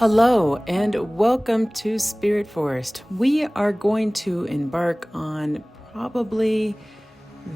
Hello and welcome to Spirit Forest. We are going to embark on probably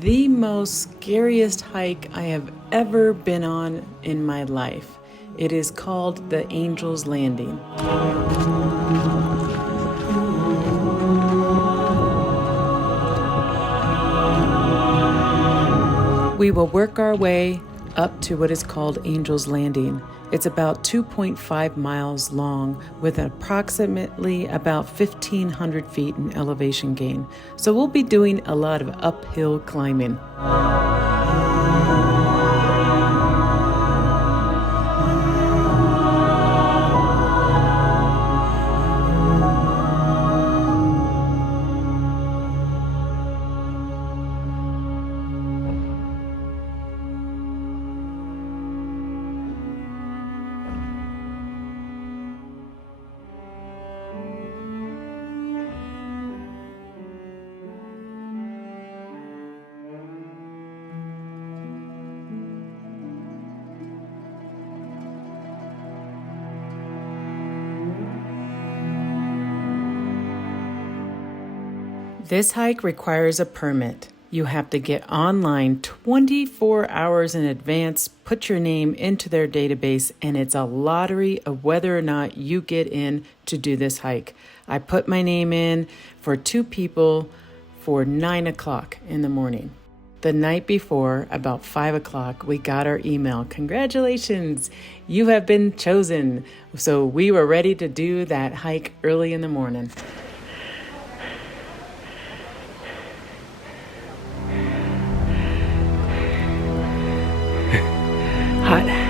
the most scariest hike I have ever been on in my life. It is called the Angel's Landing. We will work our way up to what is called Angel's Landing. It's about 2.5 miles long with approximately about 1,500 feet in elevation gain. So we'll be doing a lot of uphill climbing. This hike requires a permit. You have to get online 24 hours in advance, put your name into their database, and it's a lottery of whether or not you get in to do this hike. I put my name in for 2 people for 9 o'clock in the morning. The night before, about 5 o'clock, we got our email. Congratulations, you have been chosen. So we were ready to do that hike early in the morning. Hot. Yeah.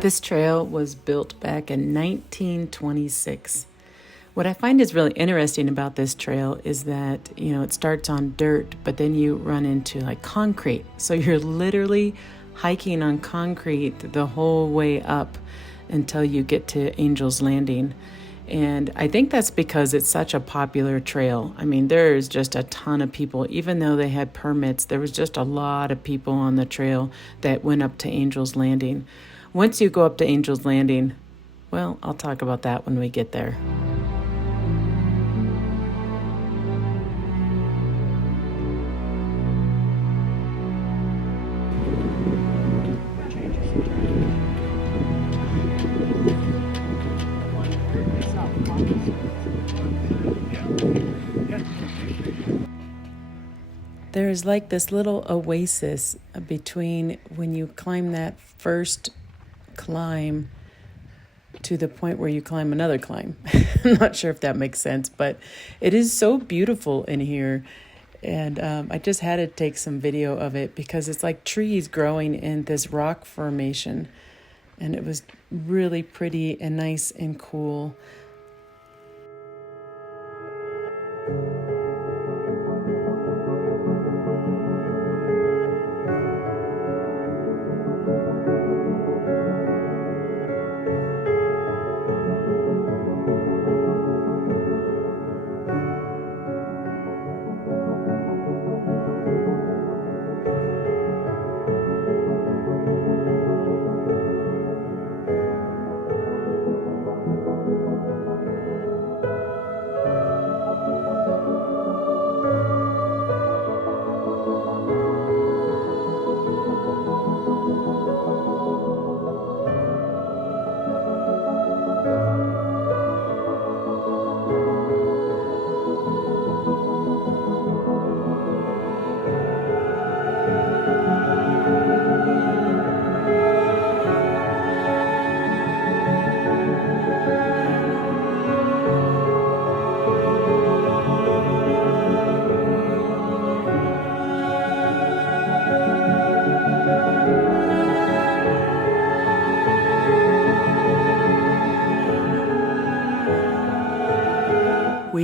This trail was built back in 1926. What I find is really interesting about this trail is that, it starts on dirt, but then you run into like concrete. So you're literally hiking on concrete the whole way up until you get to Angel's Landing. And I think that's because it's such a popular trail. I mean, there's just a ton of people. Even though they had permits, there was just a lot of people on the trail that went up to Angel's Landing. Once you go up to Angel's Landing, well, I'll talk about that when we get there. There's like this little oasis between when you climb that first climb to the point where you climb another climb. I'm not sure if that makes sense, but it is so beautiful in here. And I just had to take some video of it because it's like trees growing in this rock formation. And it was really pretty and nice and cool.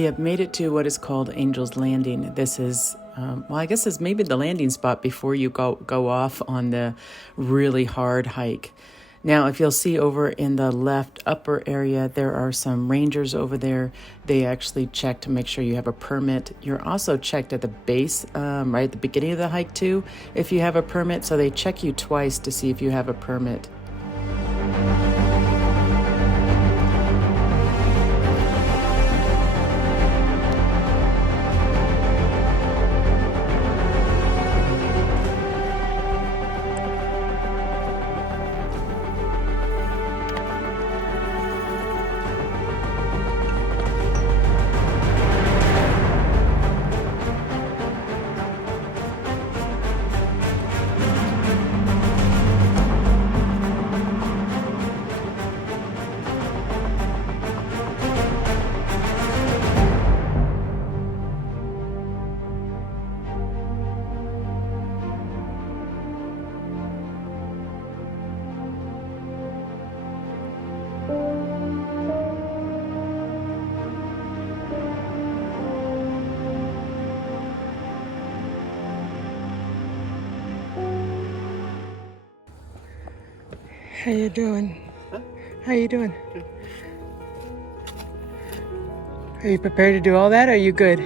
have made it to what is called Angel's Landing. This is, well, I guess it's maybe the landing spot before you go off on the really hard hike. Now, if you'll see over in the left upper area, there are some rangers over there. They actually check to make sure you have a permit. You're also checked at the base, right at the beginning of the hike too, if you have a permit. So they check you twice to see if you have a permit. How you doing? Huh? How you doing? Good. Are you prepared to do all that? Or are you good?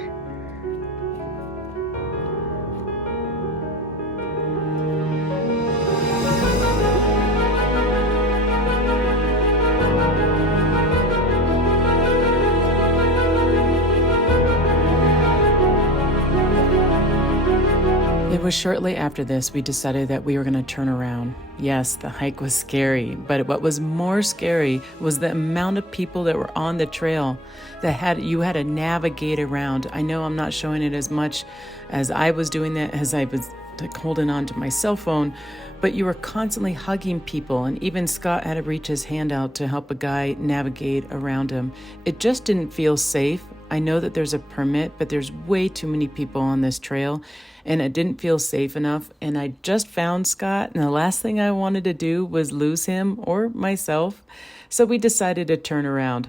It was shortly after this we decided that we were going to turn around. Yes, the hike was scary, but what was more scary was the amount of people that were on the trail that you had to navigate around. I know I'm not showing it as much as I was doing that, as I was like holding on to my cell phone, but you were constantly hugging people, and even Scott had to reach his hand out to help a guy navigate around him. It just didn't feel safe. I know that there's a permit, but there's way too many people on this trail, and it didn't feel safe enough. And I just found Scott, and the last thing I wanted to do was lose him or myself. So we decided to turn around.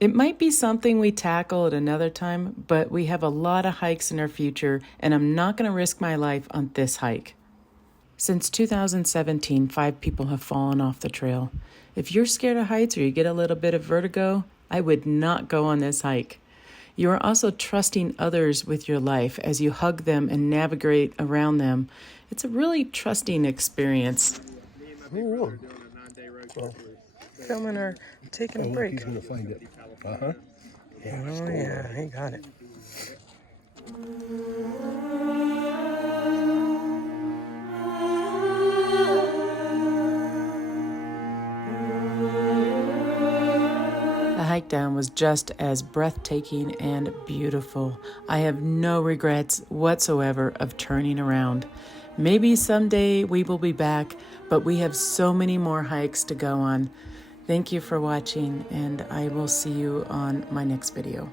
It might be something we tackle at another time, but we have a lot of hikes in our future, and I'm not going to risk my life on this hike. Since 2017, 5 people have fallen off the trail. If you're scared of heights or you get a little bit of vertigo, I would not go on this hike. You are also trusting others with your life as you hug them and navigate around them. It's a really trusting experience. Well, Filming or taking a break. He's gonna find it. Uh-huh. Yeah, Oh yeah, he got it. The hike down was just as breathtaking and beautiful. I have no regrets whatsoever of turning around. Maybe someday we will be back, but we have so many more hikes to go on. Thank you for watching, and I will see you on my next video.